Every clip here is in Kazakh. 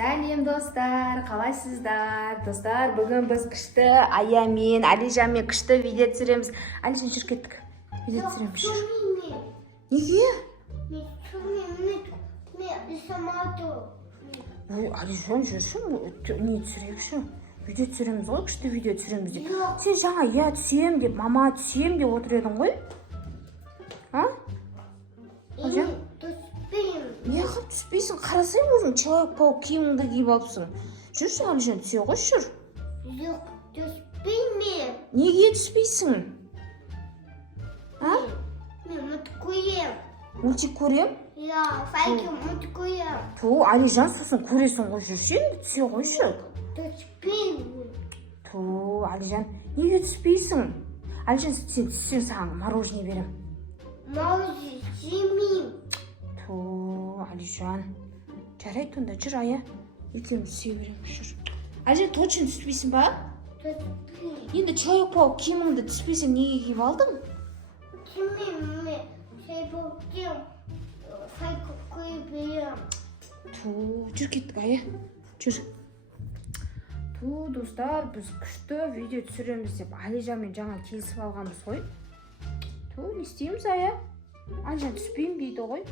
Сәлем достар, қалайсыздар? Достар, бүгін біз күшті Аямен, Алижанмен күшті видео түсіреміз. Алижан, жүр кеттік. Видео түсіреміз. Неге? Алижан, жүрші, не түсіремізші? Видео түсіреміз ғой, күшті видео түсіреміз деп. Сен жаңа я түсем деп, мама түсем деп отыр едің ғой? А? Алижан? Не қып түспейсің? Қарасай өзің Человек-паук киіміңді киіп алыпсың. Жүрші, Алижан, түсе ғой, жүр. Жоқ, түспеймін. Неге түспейсің? А? Мен мультик көрем. Мультик көрем? Я, сайки мультик көрем. Ту, Алижан, сосын көресің ғой, жүрші, енді түсе ғой, жүр. Түспеймін. Ту, Алижан, неге түспейсің? Алижан, сен түссең саған мороженое берем. Мороженое жемеймін. Ту, Алижан. Жарайды онда, жүр, Ая. Екеуміз түсе береміз, жүр. Алижан, точно түспейсің ба? Түспеймін. Енді Человек-паук киіміңді түспесең неге киіп алдың? Түспеймін. Мен Человек-паукпен сайки көріп берем. Ту, жүр кеттік, Ая. Жүр. Ту, достар, біз күшті видео түсіреміз деп Алижанмен жаңа келісіп алғанбыз ғой. Ту, не істейміз, Ая? Алижан түспеймін дейді ғой.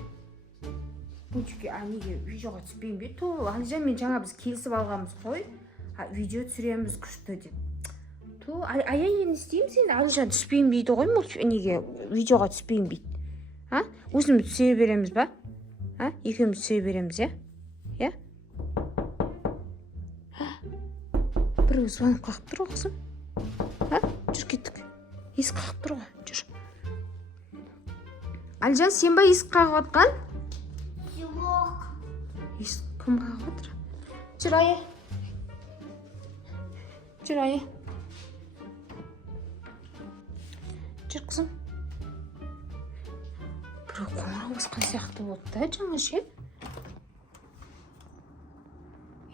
Мультикке, неге видеоға түспеймін дейді. Ту, Алижанмен жаңа біз келісіп алғанбыз ғой. Видео түсіреміз күшті деп. Ту, Ая, не істейміз енді? Алижан түспеймін дейді ғой, неге видеоға түспеймін дейді. Өзіміз түсе береміз ба? Екеуміз түсе береміз, я? Біреу звонып қақып тұр ғой, қызым. Жүр кеттік. Есік қақып тұр ғой, жүр. Алижан, сен ба есік қағып атқан? Жоқ. Есік кім қағып отыр? Жүр, Ая. Жүр, Ая. Жүр, қызым. Біреу қоңырау басқан сияқты болды да, жаңа ше.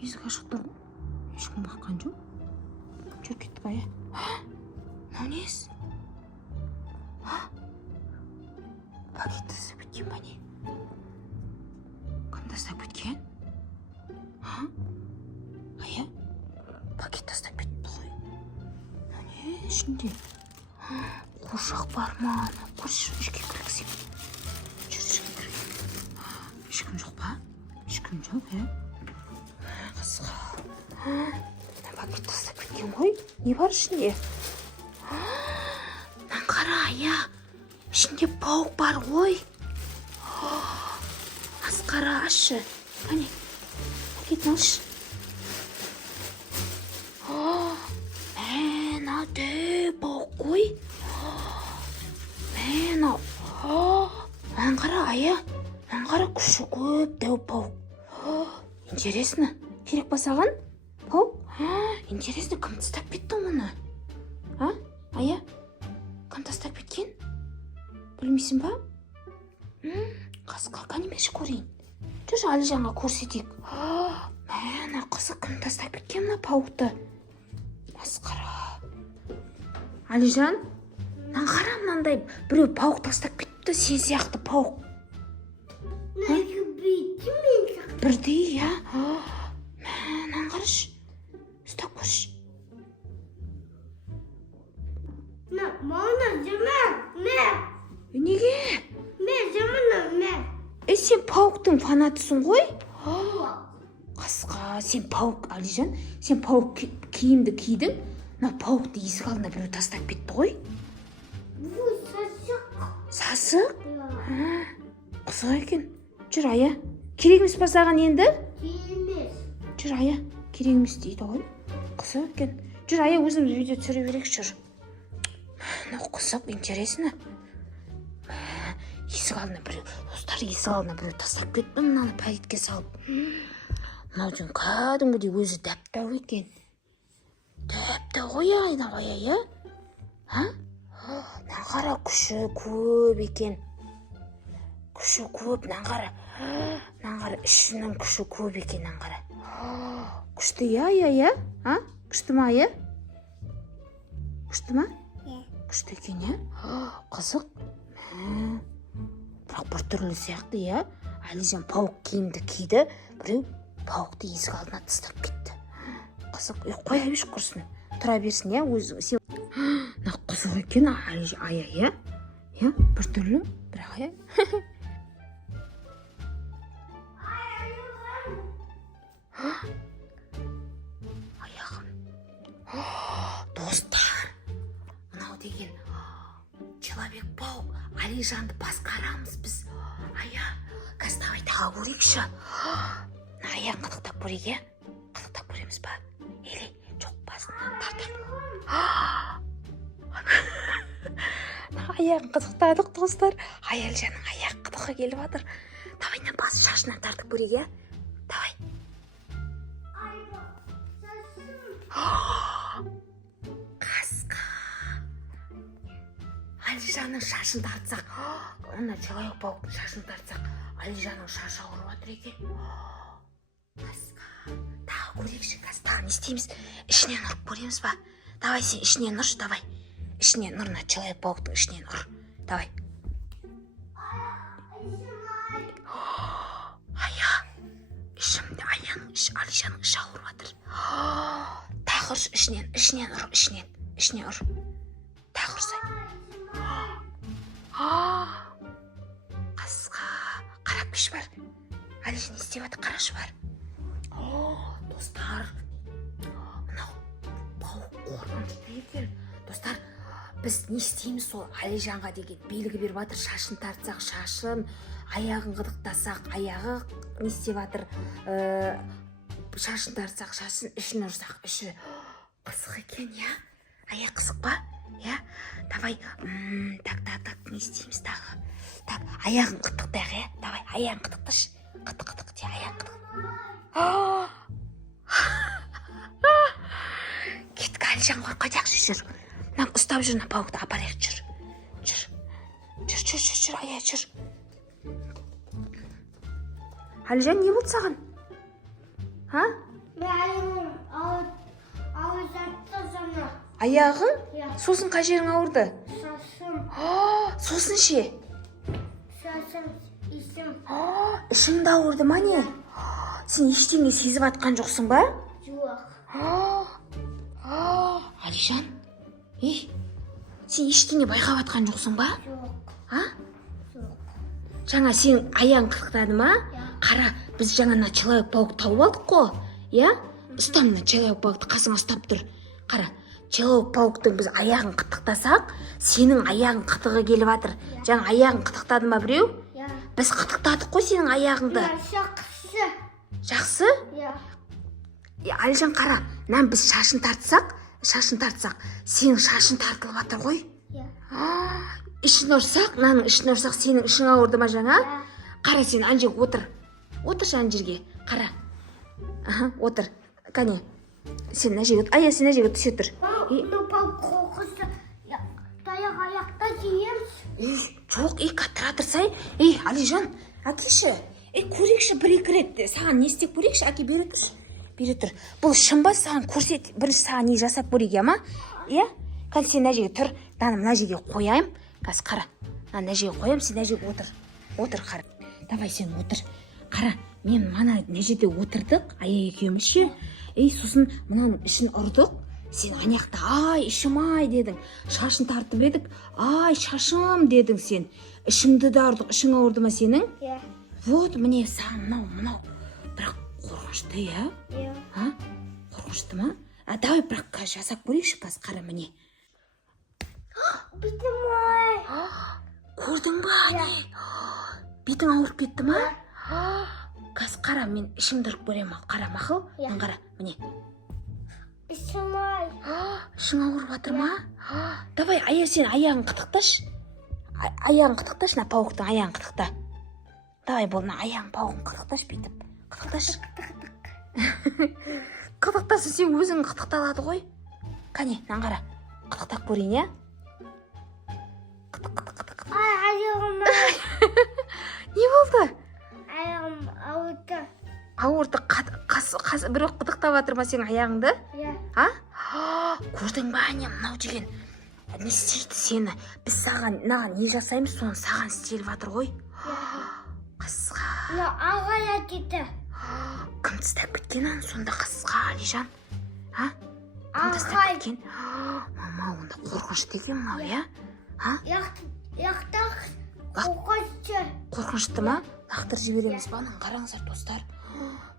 Есік ашық тұр ғой. Ешкім қаққан жоқ. Жүр кеттік, Ая. Мынау несі? Пакет тастап кеткен ба не? Кім тастап кеткен? Ая? Пакет тастап кетті ғой. Мынау не ішінде? Қуыршақ бар ма? Көрші, ішке кіргізем. Жүр, ішке кіргізем. Ешкім жоқ па? Ешкім жоқ, Қызға. Пакет тастап кеткен ғой. Не бар ішінде? Мынаны қара, Ая. Ішінде паук бар ғой. Асқара, ашы. Қане, пакетін алшы. Мынау паук қой. Мынау. Мынаны қара, Ая. Мынаны қара, күші көп дәу паук. Интересно. Керек па саған? Паук? Интересно, кім тастап кетті оны? Ая? Кім тастап кеткен? Білмейсің ба? Қасқа, қанемеші көрейін. Жүр, Алижанға көрсетейік. Мәна, қызы кім тастап кеткен мына пауқты? Масқара. Алижан, мынаны қара, мынандай біреу паук тастап кетті, сен сияқты паук. Бірдей, Мәнан қарыш. Ұстап көрші. Мана жаман. Неге? Мен жаман. Сен пауктың фанатысың ғой? Қасқа, сен паук, Алижан, сен паук киімді кидің, мына пауқты есік алдына біреу тастап кетті ғой? Бұл сасық. Сасық? Қызық екен. Жүр, Ая. Керек емес па саған енді? Келмес. Жүр, Ая. Керек емес дейді ғой. Қызық екен. Жүр, Ая, өзіміз видео түсіре берейік, жүр. Мынау қызық, интересно. Есік алдына біреу, достар, есік алдына біреу тастап кетті, мынаны пакетке салып. Мынаудың кәдімгідей өзі дәп-дәу екен. Дәп-дәу ғой, айна ғой, Ая. Мынаны қара, күші көп екен. Күші көп, мынаны қара. Мынаны қара, ішінің күші көп екен, мынаны қара. Күшті, Ая? Күшті ма, Ая? Күшті ма? Күшті екен, Қызық. Бірақ бір түрлі сияқты, Алижан паук киімді киді, біреу пауықты есік алдына тастап кетті. Қызық, қоя берші құрсын. Тұра берсін, иә, өзі. Сен... На қызық екен, ая, иә? Иә, бір түрлі, бірақ, иә? Аяғым. Достар, мынау деген Человек-паук Алижанды басқарамыз біз. Ая, қазір давай тағы көрейікші. Аяғын қытықтап көрейік, иә? Қытықтап көреміз ба? Или жоқ басынан тартып. Аяғын қытықтадық, достар. Алижанның аяқ қытығы келіп жатыр. Давай басы шашынан тартып көрейік, иә? Давай. Қасқа. Алижанның шашын тартсақ, онда Человек-пауктың шашын тартсақ, Алижанның шашы ауырып жатыр екен. Қасқа. Тағы көрейікші, қазір тағы не істейміз? Ішінен ұрып көреміз ба? Давай сен ішінен ұршы, давай. Ішінен ұрна, Человек-пауктың ішінен ұр. Давай. Ішімді аяның Алижанның іші ауырып жатыр. Тағы ұршы, ішінен ұр, ішінен ұр. Тағы ұрсай. Қасқа. Қарап кеш бар. Алижан не істеп жатыр, қарашы бар. Достар, мынау пауық қорқынышты екен. Достар, біз не істейміз, сол Алижанға деген белгі беріп жатыр. Шашын тартсақ шашын, аяғын қытықтасақ аяғы, не істеп жатыр, шашын тартсақ шашын, ішін ұрсақ іші. Қызық екен, я? Аяқ қызық ба? Я? Давай, так, не істейміз тағы. Так, аяғын қытықтайық, я? Давай, аяғын қытықташ. Қытық, де, аяғын қытық. Кеткі, Алижан қорқайдақшы, жүр. Нам ұстап жүр, на пауықты апарайық, жүр. Жүр, ая, жүр. Алижан, не болды саған? Ха? Аяғым ауыр жатты жаңа. Аяғың? Сосын қай жерің ауырды? Шашым. Сосын ше? Шашым, ишім. Ішіңді ауырды ма не? Сен ештеңе сезіп атқан жоқсың ба? Жоқ. Алижан, сен ештеңе байқап атқан жоқсың ба? Жоқ. Жоқ. Жаңа сен аяғың қытықтады ма? Қара, біз жаңа Человек-паук тауып алдық қой, иә? Ұстам, Человек-паукты қасыңа ұстап тұр. Қара, Человек-пауктың біз аяғын қытықтасақ, сенің аяғың қытығы келіп жатыр. Жаңа аяғын қытықтады ма біреу? Біз қытықтадық қой сенің аяғыңды. Жақсы. Жақсы? Алижан, қара, біз шашын тартсақ, сенің шашын тартылып жатыр ғой. Ішін ұрсақ, ішін ұрсақ, сенің ішің ауырды ма жаңа? Қара, сен ана жерге отыр. Отыр жаңа жерге, қара. Отыр. Кәне. Сен ана жерге, сен ана жерге түсе тұр. Пауық қоқысы. Таяқ аяқта жейміз. Жоқ, тұра тұрсай. Алижан, әкеші. Көрекші бір-екі рет. Саған не істеп көрекші, әке бере тұршы. Бере тұр. Бұл шын ба, саған көрсет, бірінші саған не жасап көрейік, ама? Қазір сен ана жерге тұр. Мына жерге қояйым. Қазір қара. Ана жерге қояйым, сен ана жерге отыр. Отыр, қара. Давай сен отыр. Қара, мен мана жерде отырдық, аяқ екеуміз ше. Сосын мынаның ішін ұрдық. Сен анаяқта ішім дедің. Шашын тартып едік. Шашым дедің сен. Ішімді да ұрдық. Ішің ауырды ма сенің? Вот, міне саған мынау. Бірақ қорқынышты, я? Қорқынышты ма? Давай бірақ жасап көрейікші, қазір қара міне. Бетім ой. Көрдің ба? Бетің ауырып кетті ма? Қазір қара, мен ішімді ұрып көрем. Қара, мақыл? Мен қара, міне. Ішім ой. Ішің ауырып жатыр ма? Давай, сен аяғын қытықташ. Аяғын қытықташ, пауықтың аяғын қытықта. Давай, бол, аяғын пауығын қытықташ, бүйтіп. Қытықташ. Қытықтасын, сен өзің қытықталады ғой. Кәне, қара. Қытықтап көрейін, я? Аяғым Не болды? аяғым ауырды. Ауырды, біреу қытықтап жатыр ма сенің аяғыңды? Көрдің ба, мынау деген не істейді сені? Біз саған не жасаймыз, соны саған істеліп жатыр ғой. Қасқа. Ағая деді. кім тастап кеткен аны сонда қасқа, Алижан? А? Кім тастап Ағай. кеткен? Мама, онда қорқынышты екен мынау, иә? А? Яқтақ қоқысты. Қорқынышты ма? Лақтырып жібереміз ба? Ананы қараңыздар, достар.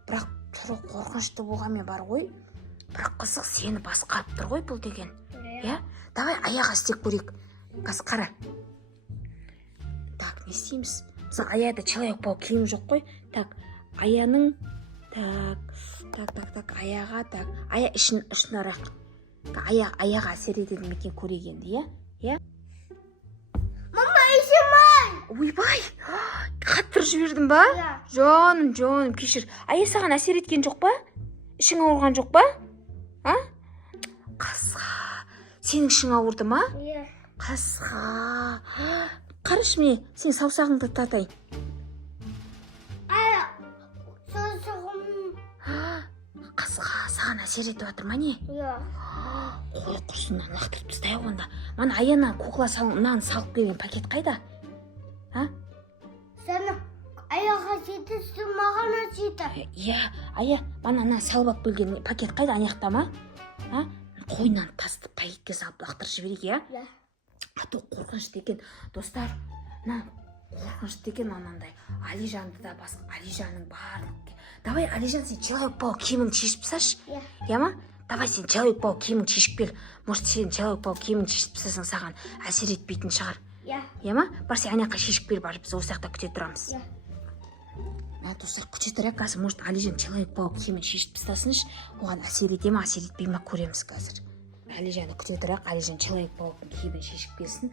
Бірақ түрі қорқынышты болғанмен бар ғой. Бірақ қызық, сені басқарып тұр ғой бұл деген. Иә? Давай аяға істеп көрейік. Қазір қара. Так, не істейміз? Біз аяда Человек-паук киім жоқ қой. Так, аяның так, аяға, так. Ая ішінарақ. Аяға әсер етеді ме екен көрейік енді, иә? Иә? Мама, ішімай. Ойбай! Қаттыр жібердің ба? Иә. Жоным, кешір. Ая саған әсер еткен жоқ па? Ішің ауырған жоқ па? А? Қасқа. Сенің ішің ауырды ма? Иә. Қасқа. Қарашы міне, сен саусағыңды татайын. Саусағым. Қасқа, саған әсер етіп жатыр ма не? Иә. Қой құрсыннан лақтырып тастайық онда. Мана аянан кукла нан салып келген пакет қайда? А? Сені аяға жетісі маған жеті. Иә, ая, мана нан салып алып келген пакет қайда, аяқта ма? А? Қойнан тасты пакетке салып лақтырып жіберейік, иә? Иә. Ато қорқынышты екен, достар. Қорқынышты екен анандай. Алижанды да басқа, Алижанның барлық. Давай, Алижан, сен Человек-паук киімін шешіп тасташы. Иә. Иә ма? Давай, сен Человек-паук киімін шешіп кел. Может, сен Человек-паук киімін шешіп тастасаң саған әсер етпейтін шығар. Иә. Иә ма? Бар, сен ана жаққа шешіп кел, бар, біз осы жақта күте тұрамыз. Иә. Достар, күте тұрайық қазір. Может, Алижан Человек-паук киімін шешіп тастасыншы. Оған әсер ете ма, әсер етпей ма көреміз қазір. Алижанды күте тұрайық. Алижан Человек-пауктың киімін шешіп келсін.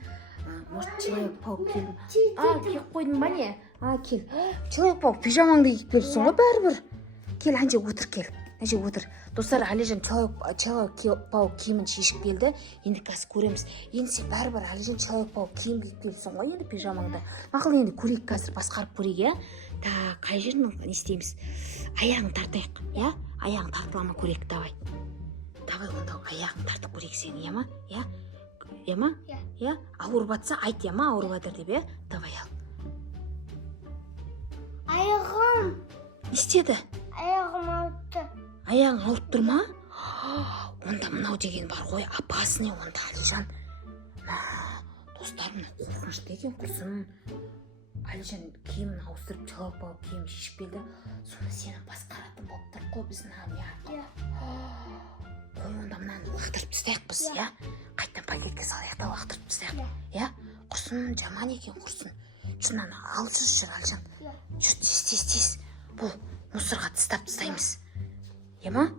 Может, Человек-паук келді. Келіп қойдың ба не? Кел. Человек-паук пижамаңды киіп келіпсің ғой бәрібір. Кел, ана жерге отыр, кел. Ана жерге отыр. Достар, Алижан Человек-паук киімін шешіп келді. Енді қазір көреміз. Енді сен бәрібір Алижан Человек-паук киім киіп келіпсің ғой енді пижамаңды. Мақұл, енді көрейік қазір, басқарып көрейік, иә? Так, қай жерін не істейміз? Аяғын тартайық, иә? Аяғын тартыла ма көрейік, давай. Давай, онда аяғын тартып көрейік сені, иә ма? Иә? Иә ма? Иә? Ауырып жатса айт, иә ма? Ауырып жатыр деп, иә? Давай ал. Аяғым. Не істеді? Аяғым ауырды. Аяғың ауырып тұр ма? Онда мынау деген бар ғой, опасный онда, Алижан. Достар, мына қорқынышты екен құрсын. Алижан киімін ауыстырып, Человек-паук киімін шешіп келді. Соны сені басқаратын болып тұр ғой біз мынаны, иә? Қой, онда мынаны лақтырып тастайық біз, иә? Қайттан пакетке салайық та лақтырып тастайық, иә? Құрсын, жаман екен құрсын. Жүр, мынаны алсыз жүр, Алижан. Жүр, тез. Бұл мусорға тастап тастаймыз. Иә ма?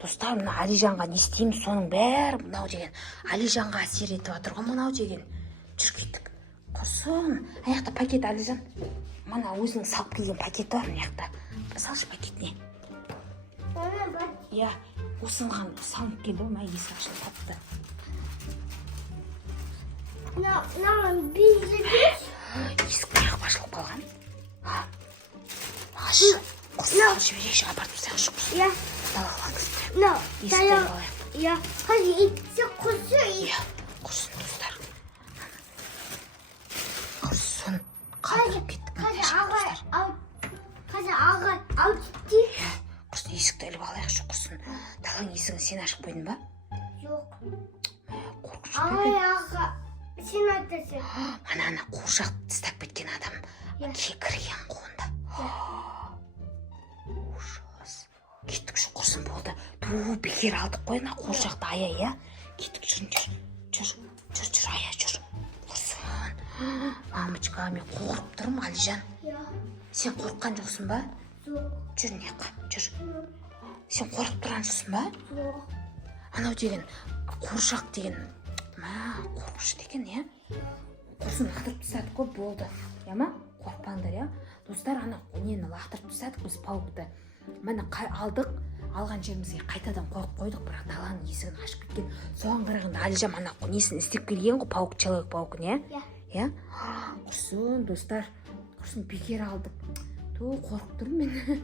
Достар, мына Алижанға не істейміз, соның бәрі мынау деген. Алижанға әсер етіп жатыр ғой мынау деген. Жүр кеттік. Құрсын, аяқта пакет, Алижан. Мана өзінің салып келген пакет бар аяқта. Салшы пакетіне. Иә, осынған салып келді ғой, мә есік ашылып тапты. Мынаған бейзі беш. Есік аяқ ашылып қалған. Ашы, құрсын жіберейші, апарып тастайықшы құрсын. Иә. Есікті алайық. Иә. Қазір итсе құрсы. Иә, құрсын достар. Құрсын, қалдырып кеттік. Қазір ағай аутты. Иә, құрсын есікті іліп алайықшы құрсын. Далаң есігін сен ашып қойдың ба? Жоқ. Қорқынышты Ағай екен. аға, сен айтасың. Ана қуыршақ тастап кеткен адам кірген қолында. Ужас. Кеттікші құрсын болды. Бекер алдық қой ана қуыршақты, ая, иә? Кеттік, жүр, ая, жүр. Құрсын. Мамочка, мен қорқып тұрмын, Алижан. Сен қорыққан жоқсың ба? Жоқ. Жүр, жүр. Сен қорқып тұрған жоқсың ба? Жоқ. Анау деген қуыршақ деген қорқынышты екен, иә? Құрсын лақтырып тастадық қой, болды. Иә ма? Қорықпаңдар, иә? Достар, ана нені лақтырып тастадық біз пауыкты. Мана алған жерімізге қайтадан қойып қойдық, бірақ даланың есігін ашып кеткен. Соған қарағанда Алижан ана несін істеп келген ғой, паук, Человек-паукын, иә? Иә? Құрсын, достар, құрсын бекер алдық. Қорқып тұрмын мен.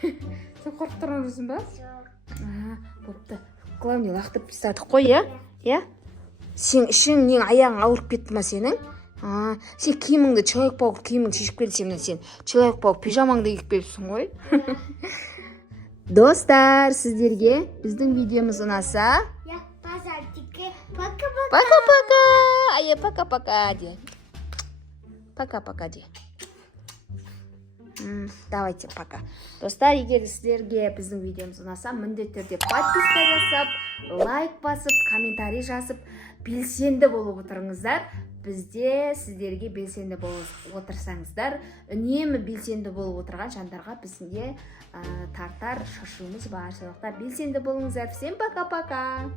Сен қорқып тұрған жоқсың ба? Бопты. Главное, лақтырып тастадық қой, иә? Иә? Сен ішің, нең аяғың ауырып кетті ма сенің? Сен киіміңді, Человек-паук киіміңді шешіп келсем, сен Человек-паук пижамаңды киіп келіпсің ғой. Достар, сіздерге біздің видеомыз ұнаса, Я пожалуйста. Пока-пока. пока-пока. Ая, пока-пока де. Пока-пока де. Давайте пока. Достар, егер сіздерге біздің видеомыз ұнаса, міндетті түрде подписка жасап, лайк басып, комментарий жазып, белсенді болып отырыңыздар. Бізде сіздерге белсенді болып отырсаңыздар, үнемі белсенді болып отырған жандарға бізде тартар шашуымыз бар. Сондықтан белсенді болыңыздар. Всем пока-пока.